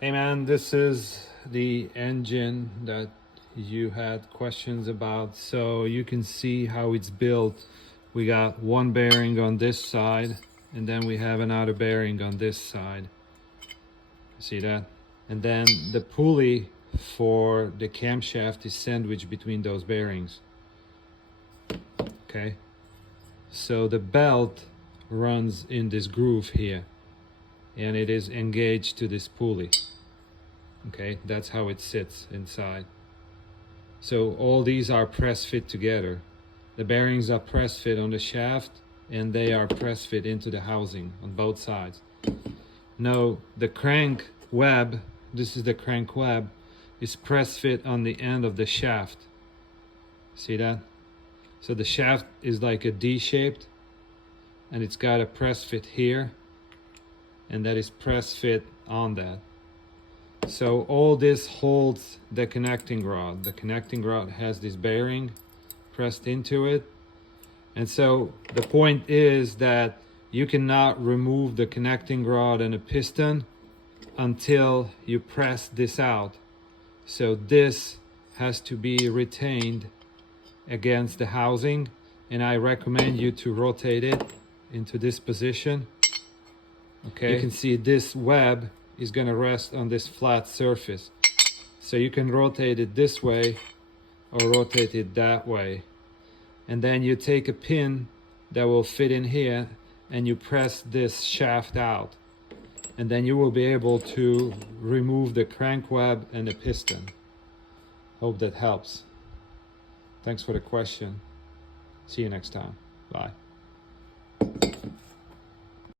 Hey man, this is the engine that you had questions about. So you can see how it's built. We got one bearing on this side, and then we have another bearing on this side. See that? And then the pulley for the camshaft is sandwiched between those bearings. Okay? So the belt runs in this groove here, and it is engaged to this pulley. Okay, that's how it sits inside. So all these are press fit together. The bearings are press fit on the shaft, and they are press fit into the housing on both sides. Now the crank web, this is the crank web, is press fit on the end of the shaft. See that? So the shaft is like a D-shaped, and it's got a press fit here, and that is press fit on that. So all this holds the connecting rod. The connecting rod has this bearing pressed into it. And so the point is that you cannot remove the connecting rod and a piston until you press this out. So this has to be retained against the housing, and I recommend you to rotate it into this position. Okay, you can see this web is going to rest on this flat surface. So you can rotate it this way or rotate it that way. And then you take a pin that will fit in here and you press this shaft out. And then you will be able to remove the crank web and the piston. Hope that helps. Thanks for the question. See you next time. Bye.